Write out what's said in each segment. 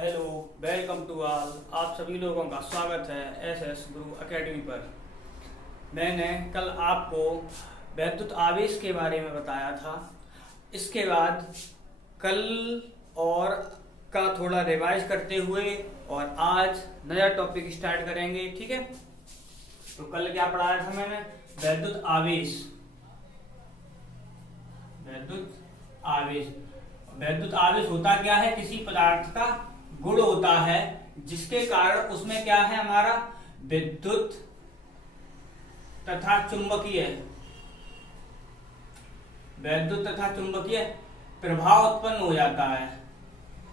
Hello, welcome to all. आप सभी लोगों का स्वागत है एसएस गुरु एकेडमी पर। मैंने कल आपको वैद्युत आवेश के बारे में बताया था। इसके बाद कल और का थोड़ा रिवाइज करते हुए और आज नया टॉपिक स्टार्ट करेंगे, ठीक है। तो कल क्या पढ़ाया था मैंने? वैद्युत आवेश। वैद्युत आवेश वैद्युत आवेश होता क्या है? किसी पदार्थ का गुण होता है जिसके कारण उसमें क्या है, हमारा विद्युत तथा चुंबकीय प्रभाव उत्पन्न हो जाता है।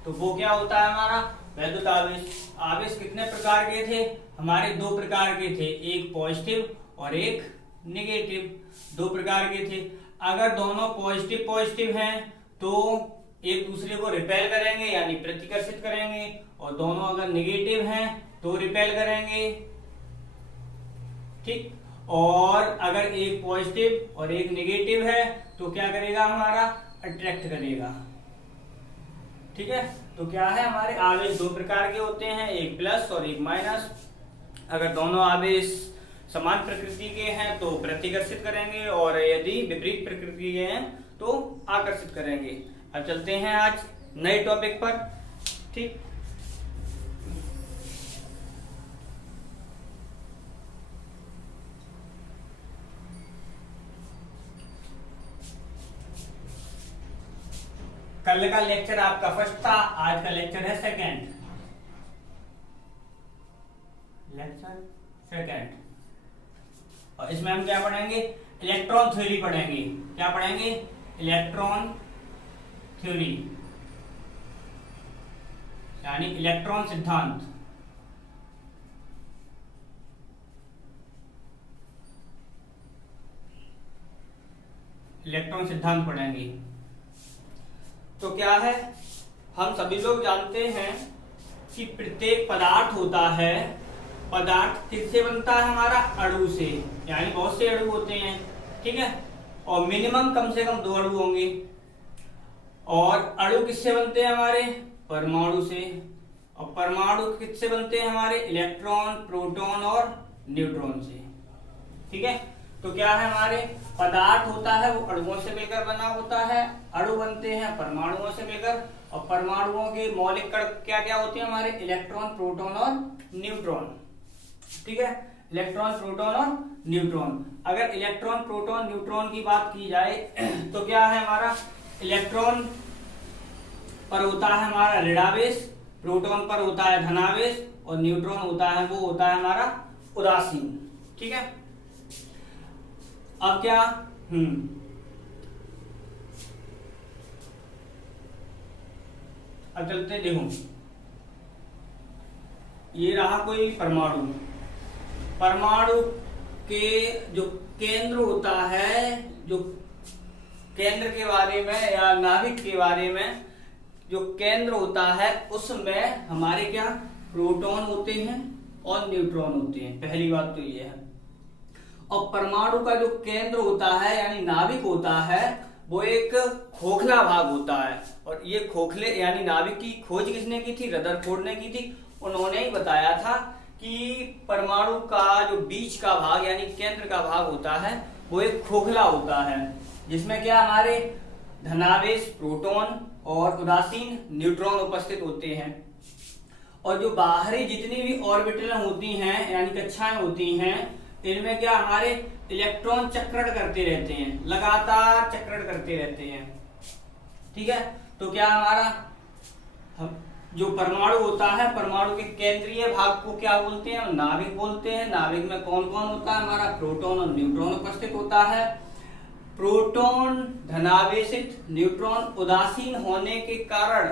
तो वो क्या होता है हमारा वैद्युत आवेश। आवेश कितने प्रकार के थे? हमारे दो प्रकार के थे, एक पॉजिटिव और एक नेगेटिव। दो प्रकार के थे। अगर दोनों पॉजिटिव हैं तो एक दूसरे को रिपेल करेंगे यानी प्रतिकर्षित करेंगे, और दोनों अगर निगेटिव हैं तो रिपेल करेंगे, ठीक। और अगर एक पॉजिटिव और एक नेगेटिव है तो क्या करेगा, हमारा अट्रैक्ट करेगा, ठीक है। तो क्या है, हमारे आवेश दो प्रकार के होते हैं, एक प्लस और एक माइनस। अगर दोनों आवेश समान प्रकृति के हैं तो प्रतिकर्षित करेंगे, और यदि विपरीत प्रकृति के हैं तो आकर्षित करेंगे। अब चलते हैं आज नए टॉपिक पर, ठीक। कल का लेक्चर आपका फर्स्ट था, आज का लेक्चर है सेकंड। और इसमें हम क्या पढ़ेंगे? इलेक्ट्रॉन थ्योरी पढ़ेंगे। क्या पढ़ेंगे? इलेक्ट्रॉन थ्योरी यानी इलेक्ट्रॉन सिद्धांत। इलेक्ट्रॉन सिद्धांत पढ़ेंगे। तो क्या है, हम सभी लोग जानते हैं कि प्रत्येक पदार्थ होता है, पदार्थ किससे बनता है? हमारा अणु से, यानी बहुत से अणु होते हैं, ठीक है। और मिनिमम कम से कम 2 अणु होंगे। और अणु किससे बनते हैं? हमारे परमाणु से। और परमाणु किससे बनते हैं? हमारे इलेक्ट्रॉन, प्रोटॉन और न्यूट्रॉन से, ठीक है। तो क्या है, हमारे पदार्थ होता है वो अणुओं से मिलकर बना होता है। अणु बनते हैं परमाणुओं से मिलकर, और परमाणुओं के मौलिक कण क्या क्या होते हैं? हमारे इलेक्ट्रॉन, प्रोटॉन और न्यूट्रॉन, ठीक है। इलेक्ट्रॉन, प्रोटॉन और न्यूट्रॉन। अगर इलेक्ट्रॉन, प्रोटॉन, न्यूट्रॉन की बात की जाए तो क्या है, हमारा इलेक्ट्रॉन पर होता है हमारा ऋणावेश, प्रोटॉन पर होता है धनावेश, और न्यूट्रॉन होता है वो होता है हमारा उदासीन, ठीक है। अब क्या अब चलते, देखो ये रहा कोई परमाणु। परमाणु के जो केंद्र होता है, जो केंद्र के बारे में या नाभिक के बारे में जो केंद्र होता है उसमें हमारे क्या प्रोटॉन होते हैं और न्यूट्रॉन होते हैं। पहली बात तो ये है। और परमाणु का जो केंद्र होता है यानी नाभिक होता है वो एक खोखला भाग होता है। और ये खोखले यानी नाभिक की खोज किसने की थी? रदरफोर्ड ने की थी। उन्होंने ही बताया था कि परमाणु का जो बीच का भाग यानी केंद्र का भाग होता है वो एक खोखला होता है, जिसमें क्या हमारे धनावेश प्रोटॉन और उदासीन न्यूट्रॉन उपस्थित होते हैं। और जो बाहरी जितनी भी ऑर्बिटल होती हैं यानी कक्षाएं होती हैं, इनमें क्या हमारे इलेक्ट्रॉन चक्रण करते रहते हैं, लगातार चक्रण करते रहते हैं, ठीक है। तो क्या हमारा जो परमाणु होता है, परमाणु के केंद्रीय भाग को क्या बोलते हैं? नाभिक बोलते हैं। नाभिक में कौन कौन होता है? हमारा प्रोटॉन और न्यूट्रॉन उपस्थित होता है। प्रोटॉन धनावेशित, न्यूट्रॉन उदासीन होने के कारण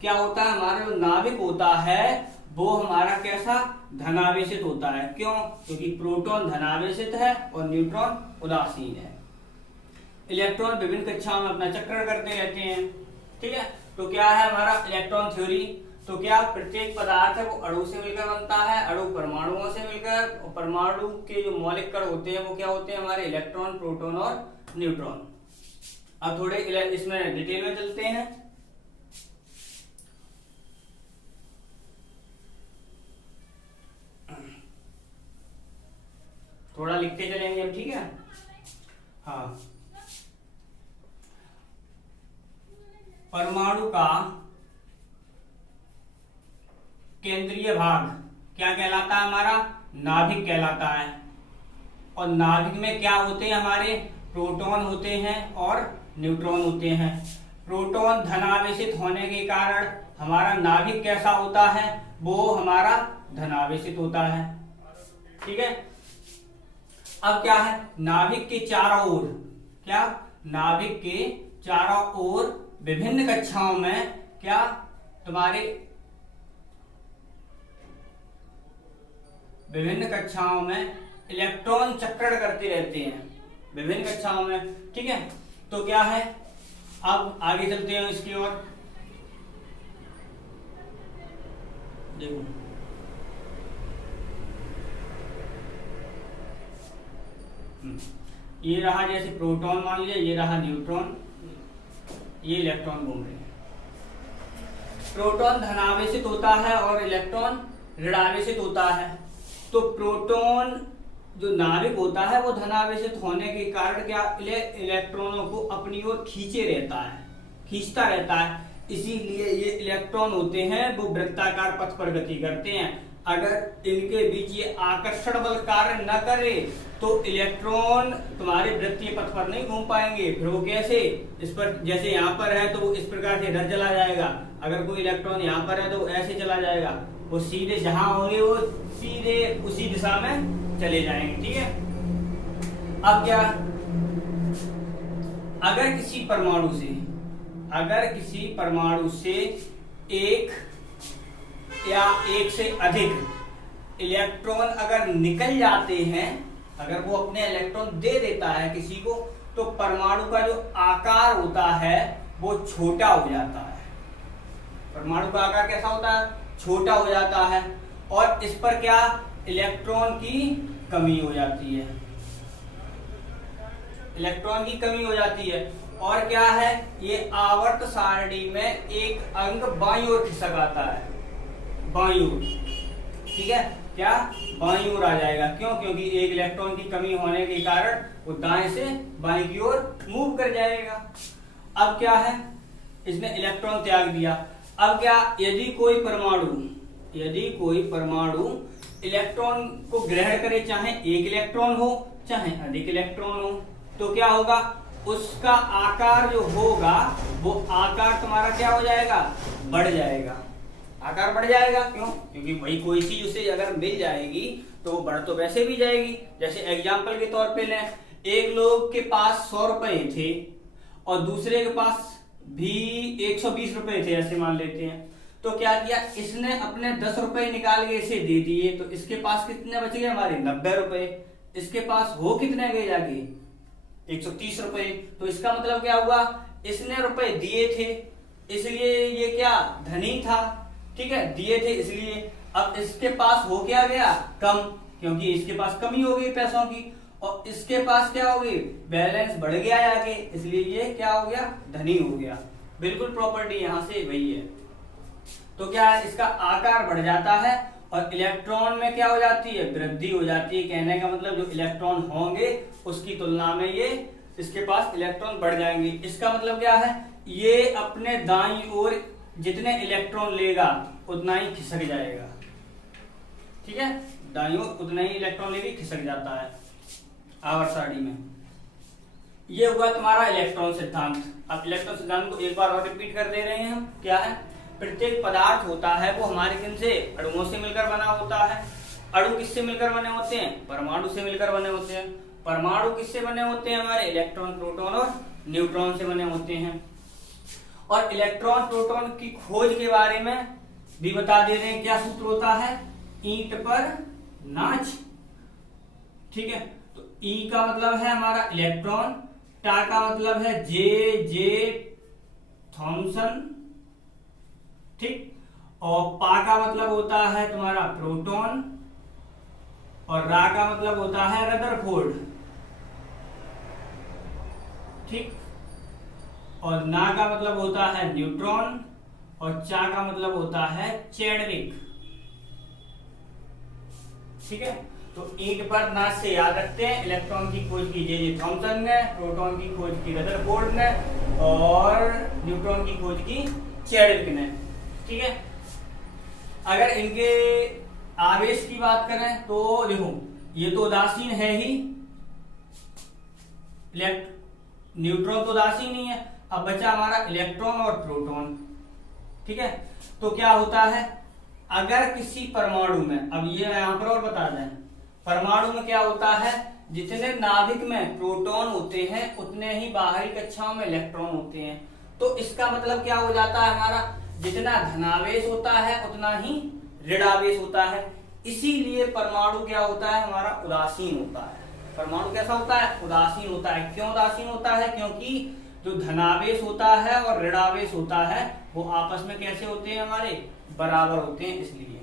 क्या होता है, हमारा जो नाभिक होता है वो हमारा कैसा धनावेशित होता है। क्यों? क्योंकि प्रोटॉन धनावेशित है और न्यूट्रॉन उदासीन है। इलेक्ट्रॉन विभिन्न कक्षाओं में अपना चक्कर करते रहते हैं, ठीक है। तो क्या है हमारा इलेक्ट्रॉन थ्योरी? तो क्या प्रत्येक पदार्थ है वो अणु से मिलकर बनता है, अणु परमाणुओं से मिलकर, और परमाणु के जो मौलिक कण होते हैं वो क्या होते हैं? हमारे इलेक्ट्रॉन, प्रोटॉन और न्यूट्रॉन। अब थोड़े इसमें डिटेल में चलते हैं। थोड़ा लिखते चलेंगे अब, ठीक है। हाँ, परमाणु का केंद्रीय भाग क्या कहलाता है? हमारा नाभिक कहलाता है। और नाभिक में क्या होते हैं? हमारे प्रोटॉन होते हैं और न्यूट्रॉन होते हैं। प्रोटॉन धनावेशित होने के कारण हमारा नाभिक कैसा होता है? वो हमारा धनावेशित होता है, ठीक है। अब क्या है? नाभिक के चारों ओर, क्या? नाभिक के चारों ओर विभिन्न कक्षाओं में क्या तुम्हारे विभिन्न कक्षाओं में इलेक्ट्रॉन चक्रण करते रहते हैं, विभिन्न कक्षाओं में, ठीक है। तो क्या है, अब आगे चलते हैं इसकी ओर। देखो, ये रहा जैसे प्रोटॉन मान लिया, ये रहा न्यूट्रॉन, ये इलेक्ट्रॉन घूम रहे हैं। प्रोटॉन धनावेशित होता है और इलेक्ट्रॉन ऋणावेशित होता है। तो प्रोटॉन जो नाभिक होता है वो धनावेशित होने के कारण क्या इलेक्ट्रॉनों को अपनी ओर खींचे रहता है, खींचता रहता है। इसीलिए ये इलेक्ट्रॉन होते हैं वो वृत्ताकार पथ पर गति करते हैं। अगर इनके बीच ये आकर्षण बल कार्य न करे तो इलेक्ट्रॉन तुम्हारे वृत्तीय पथ पर नहीं घूम पाएंगे। फिर वो कैसे? इस पर जैसे यहाँ पर है तो वो इस प्रकार से इधर चला जाएगा, अगर कोई इलेक्ट्रॉन यहाँ पर है तो ऐसे चला जाएगा, वो सीधे जहां होंगे वो सीधे उसी दिशा में चले जाएंगे, ठीक है। अब क्या, अगर किसी परमाणु से एक या एक से अधिक इलेक्ट्रॉन अगर निकल जाते हैं, अगर वो अपने इलेक्ट्रॉन दे देता है किसी को, तो परमाणु का जो आकार होता है वो छोटा हो जाता है। परमाणु का आकार कैसा होता है? छोटा हो जाता है। और इस पर क्या, इलेक्ट्रॉन की कमी हो जाती है, इलेक्ट्रॉन की कमी हो जाती है। और क्या है, ये आवर्त सारणी में एक अंग बाईं ओर खिसक आता है, बाईं ओर, ठीक है। क्या? बाईं ओर आ जाएगा। क्यों? क्योंकि एक इलेक्ट्रॉन की कमी होने के कारण वो दाएं से बाईं की ओर मूव कर जाएगा। अब क्या है, इसने इलेक्ट्रॉन त्याग दिया। अब क्या, यदि कोई परमाणु इलेक्ट्रॉन को ग्रहण करे, चाहे एक इलेक्ट्रॉन हो चाहे अधिक इलेक्ट्रॉन हो, तो क्या होगा, उसका आकार जो होगा वो आकार तुम्हारा क्या हो जाएगा? बढ़ जाएगा, आकार बढ़ जाएगा। क्यों? क्योंकि वही कोई चीज उसे अगर मिल जाएगी तो वो बढ़ तो वैसे भी जाएगी। जैसे एग्जाम्पल के तौर पे लें, एक लोग के पास 100 रुपए थे और दूसरे के पास भी 120 रुपए थे, ऐसे मान लेते हैं। तो क्या किया, इसने अपने 10 रुपए निकाल के इसे दे दिए, तो इसके पास कितने बच गए? हमारे 90 रुपए। इसके पास हो कितने गए जाके? 130 रुपए। तो इसका मतलब क्या हुआ, इसने रुपए दिए थे इसलिए ये क्या, धनी था, ठीक है, दिए थे इसलिए। अब इसके पास हो क्या गया? कम, क्योंकि इसके पास कमी हो गई पैसों की, और इसके पास क्या हो गई? बैलेंस बढ़ गया आगे, इसलिए ये क्या हो गया? धनी हो गया। बिल्कुल प्रॉपर्टी यहां से वही है। तो क्या है, इसका आकार बढ़ जाता है और इलेक्ट्रॉन में क्या हो जाती है? वृद्धि हो जाती है। कहने का मतलब जो इलेक्ट्रॉन होंगे उसकी तुलना में ये इसके पास इलेक्ट्रॉन बढ़ जाएंगे। इसका मतलब क्या है, ये अपने दाईं ओर जितने इलेक्ट्रॉन लेगा उतना ही खिसक जाएगा, ठीक है, दाईं ओर उतना ही इलेक्ट्रॉन लेके खिसक जाता है आवर्त सारणी में। ये हुआ तुम्हारा इलेक्ट्रॉन सिद्धांत। अब इलेक्ट्रॉन सिद्धांत को एक बार और रिपीट कर दे रहे हैं हम। क्या है, प्रत्येक पदार्थ होता है वो हमारे किन से? अणुओं से मिलकर बना होता है। अणु किससे मिलकर बने होते हैं? परमाणु से मिलकर बने होते हैं। परमाणु किससे बने होते हैं? हमारे इलेक्ट्रॉन, प्रोटॉन और न्यूट्रॉन से बने होते हैं। और इलेक्ट्रॉन प्रोटॉन की खोज के बारे में भी बता दे रहे हैं। क्या सूत्र होता है? ईंट पर नाच, ठीक है। तो ई का मतलब है हमारा इलेक्ट्रॉन, टा का मतलब है जे थॉमसन, ठीक, और पा का मतलब होता है तुम्हारा प्रोटॉन, और रा का मतलब होता है रदरफोर्ड, ठीक, और ना का मतलब होता है न्यूट्रॉन, और चा का मतलब होता है चैडविक, ठीक है। तो ईंट पर नाच से याद रखते हैं, इलेक्ट्रॉन की खोज की जे जे थॉमसन ने, प्रोटॉन की खोज की रदरफोर्ड ने और न्यूट्रॉन की खोज की चैडविक ने। ठीक है, अगर इनके आवेश की बात करें तो देखो ये तो उदासीन है ही, न्यूट्रॉन तो उदासीन ही है। अब बचा हमारा इलेक्ट्रॉन और प्रोटॉन। ठीक है, तो क्या होता है अगर किसी परमाणु में, अब ये यहां पर और बता दें, परमाणु में क्या होता है, जितने नाभिक में प्रोटॉन होते हैं उतने ही बाहरी कक्षाओं में इलेक्ट्रॉन होते हैं। तो इसका मतलब क्या हो जाता है, हमारा जितना धनावेश होता है उतना ही ऋणावेश होता है। इसीलिए परमाणु क्या होता है, हमारा उदासीन होता है। परमाणु कैसा होता है, उदासीन होता है। क्यों उदासीन होता है, क्योंकि जो धनावेश होता है और ऋणावेश होता है वो आपस में कैसे होते हैं, हमारे बराबर होते हैं, इसलिए।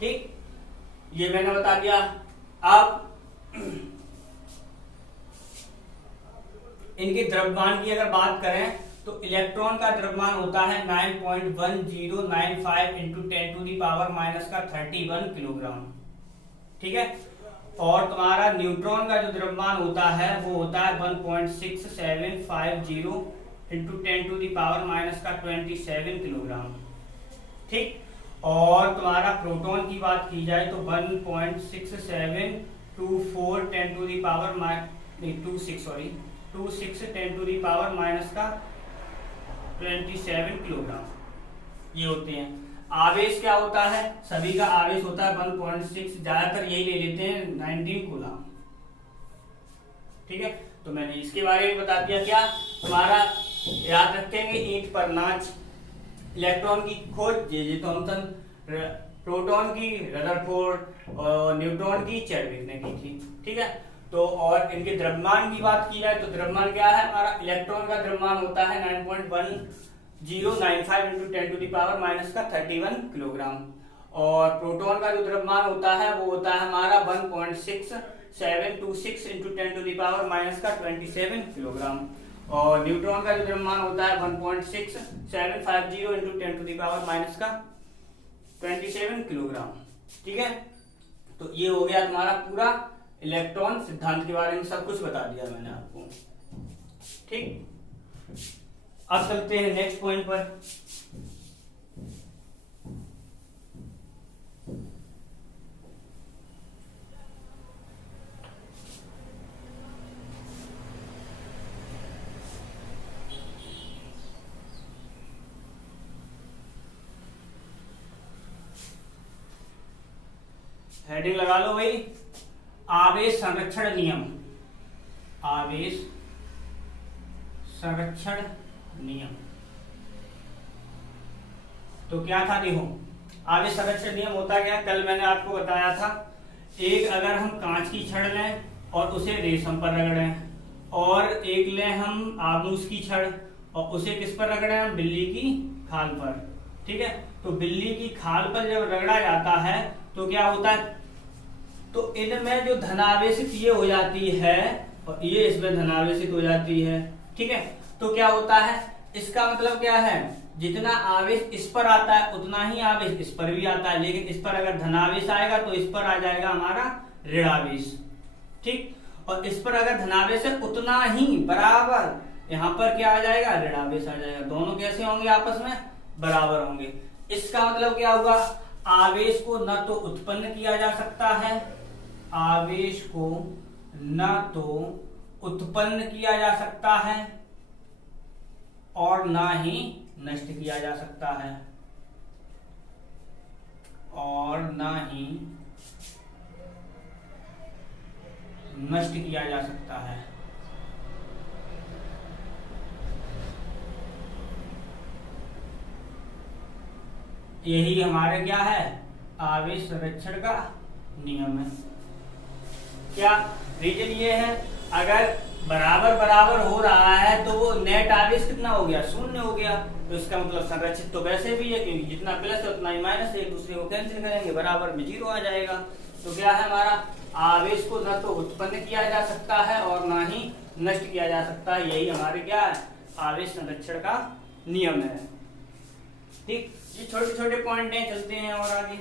ठीक, ये मैंने बता दिया। अब इनके द्रव्यमान की अगर बात करें तो इलेक्ट्रॉन का द्रव्यमान होता है 9.1095 into 10 to the power minus का 31 किलोग्राम। ठीक है, और तुम्हारा न्यूट्रॉन का जो द्रव्यमान होता है वो होता है 1.6750 into 10 to the power minus का 27 किलोग्राम। ठीक, और तुम्हारा प्रोटॉन की बात की जाए तो 1.6724 10 to the power 26 10 to the power minus का 27 किलोग्राम ये होते हैं। आवेश क्या होता है, सभी का आवेश होता है 1.6, ज्यादातर यही ले लेते हैं 19 कूलम। ठीक है, तो मैंने इसके बारे में बता दिया। क्या तुम्हारा याद रखेंगे, ईंट पर नाच, इलेक्ट्रॉन की खोज जे जे थॉमसन, प्रोटॉन की रदरफोर्ड और न्यूट्रॉन की चैडविक ने की थी। ठीक है, तो और इनके द्रव्यमान की बात की जाए तो द्रव्यमान क्या है, हमारा इलेक्ट्रॉन का द्रव्यमान होता है 9.1095 into 10 to the power minus का 31 किलोग्राम, और प्रोटॉन का जो द्रव्यमान होता है वो होता है हमारा 1.6726 into 10 to the power minus का 27 किलोग्राम, और न्यूट्रॉन का जो द्रव्यमान होता है 1.6750 into 10 to the power minus का 27 किलोग्राम। ठीक है, तो ये हो गया तुम्हारा पूरा इलेक्ट्रॉन सिद्धांत के बारे में सब कुछ बता दिया मैंने आपको। ठीक, अब चलते हैं नेक्स्ट पॉइंट पर। हेडिंग लगा लो भाई, आवेश संरक्षण नियम। आवेश संरक्षण नियम तो क्या था, देखो आवेश संरक्षण नियम होता क्या, कल मैंने आपको बताया था, एक अगर हम कांच की छड़ लें और उसे रेशम पर रगड़ें, और एक लें हम आबनूस की छड़ और उसे किस पर रगड़ें, हम बिल्ली की खाल पर। ठीक है, तो बिल्ली की खाल पर जब रगड़ा जाता है तो क्या होता है, तो इनमें जो धनावेशित ये हो जाती है और ये इसमें धनावेशित हो जाती है। ठीक है, तो क्या होता है, इसका मतलब क्या है, जितना आवेश इस पर आता है उतना ही आवेश इस पर भी आता है, लेकिन इस पर अगर धनावेश आएगा तो इस पर आ जाएगा हमारा ऋणावेश। ठीक, और इस पर अगर धनावेश है उतना ही बराबर यहाँ पर क्या आ जाएगा, ऋणावेश आ जाएगा। दोनों कैसे होंगे, आपस में बराबर होंगे। इसका मतलब क्या होगा, आवेश को न तो उत्पन्न किया जा सकता है, आवेश को न तो उत्पन्न किया जा सकता है और ना ही नष्ट किया जा सकता है, और ना ही नष्ट किया जा सकता है। यही हमारे क्या है, आवेश संरक्षण का नियम है। क्या रीजन ये है, अगर बराबर बराबर हो रहा है तो वो नेट आवेश कितना हो गया, शून्य हो गया, तो इसका मतलब संरक्षित तो वैसे भी है, क्योंकि जितना प्लस है उतना ही माइनस है, एक दूसरे को कैंसिल करेंगे, बराबर में जीरो आ जाएगा। तो क्या है, हमारा आवेश को न तो उत्पन्न किया जा सकता है और ना ही नष्ट किया जा सकता है। यही हमारे क्या है, आवेश संरक्षण का नियम है। ठीक, ये छोटे छोटे पॉइंट हैं, चलते हैं और आगे।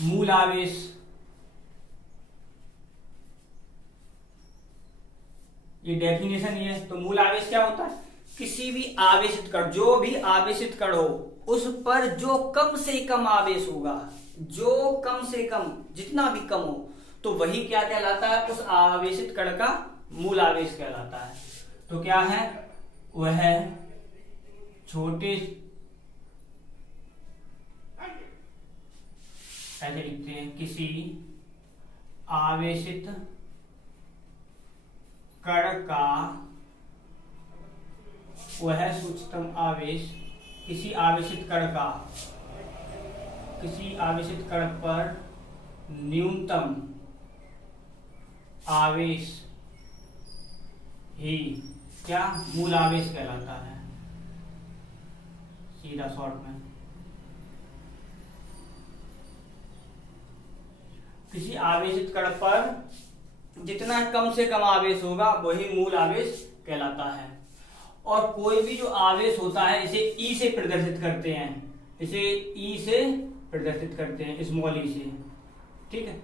मूल आवेश, ये डेफिनेशन ही है। तो मूल आवेश क्या होता है? किसी भी आवेशित कण, जो भी आवेशित कण हो उस पर जो कम से कम आवेश होगा, जो कम से कम, जितना भी कम हो, तो वही क्या कहलाता है? उस आवेशित कण का मूल आवेश कहलाता है। तो क्या है? वह छोटे, ऐसे लिखते हैं, किसी आवेशित कण का वह सूक्ष्मतम आवेश, किसी आवेशित कण का, किसी आवेशित कण पर न्यूनतम आवेश ही क्या? मूल आवेश कहलाता है, सीधा शॉर्ट में। किसी आवेशित कण पर जितना कम से कम आवेश होगा वही मूल आवेश कहलाता है। और कोई भी जो आवेश होता है इसे ई से प्रदर्शित करते हैं, इसे ई से प्रदर्शित करते हैं, स्मॉल ई से, ठीक है,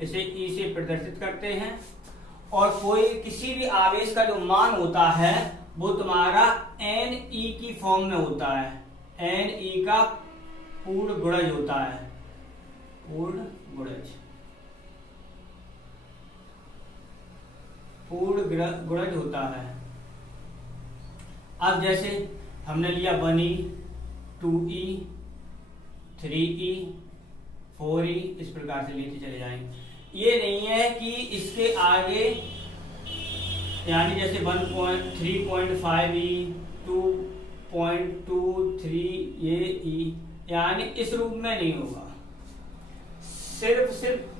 इसे ई से प्रदर्शित करते हैं। और कोई किसी भी आवेश का जो मान होता है वो तुम्हारा एन ई की फॉर्म में होता है, एन ई का पूर्ण गुणज होता है, पूर्ण गुणज, पूर्ण गुणज होता है। अब जैसे हमने लिया 1e, 2e, 3e, 4e, इस प्रकार से लेते चले जाएंगे। ये नहीं है कि इसके आगे, यानी जैसे 3.5e, 2.23 ये e, यानी इस रूप में नहीं होगा, सिर्फ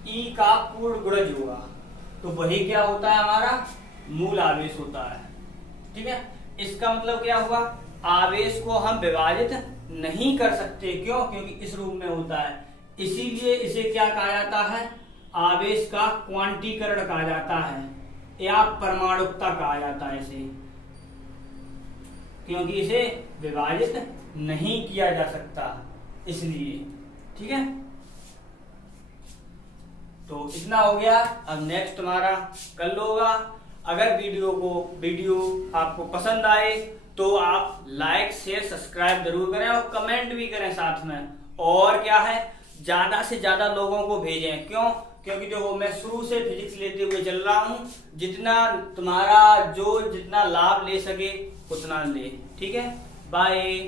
e का पूर्ण गुणज होगा। तो वही क्या होता है? हमारा मूल आवेश होता है, ठीक है। इसका मतलब क्या हुआ? आवेश को हम विभाजित नहीं कर सकते, क्यों? क्योंकि इस रूप में होता है, इसीलिए इसे क्या कहा जाता है? आवेश का क्वांटीकरण कहा जाता है या परमाणुकता कहा जाता है इसे, क्योंकि इसे विभाजित नहीं किया जा सकता, इसलिए, ठीक है। तो इतना हो गया। अब नेक्स्ट तुम्हारा कल होगा। अगर वीडियो आपको पसंद आए तो आप लाइक शेयर सब्सक्राइब जरूर करें और कमेंट भी करें साथ में। और क्या है, ज्यादा से ज्यादा लोगों को भेजें, क्यों? क्योंकि देखो मैं शुरू से फिजिक्स लेते हुए चल रहा हूं, जितना तुम्हारा जो जितना लाभ ले सके उतना ले, ठीक है। बाय।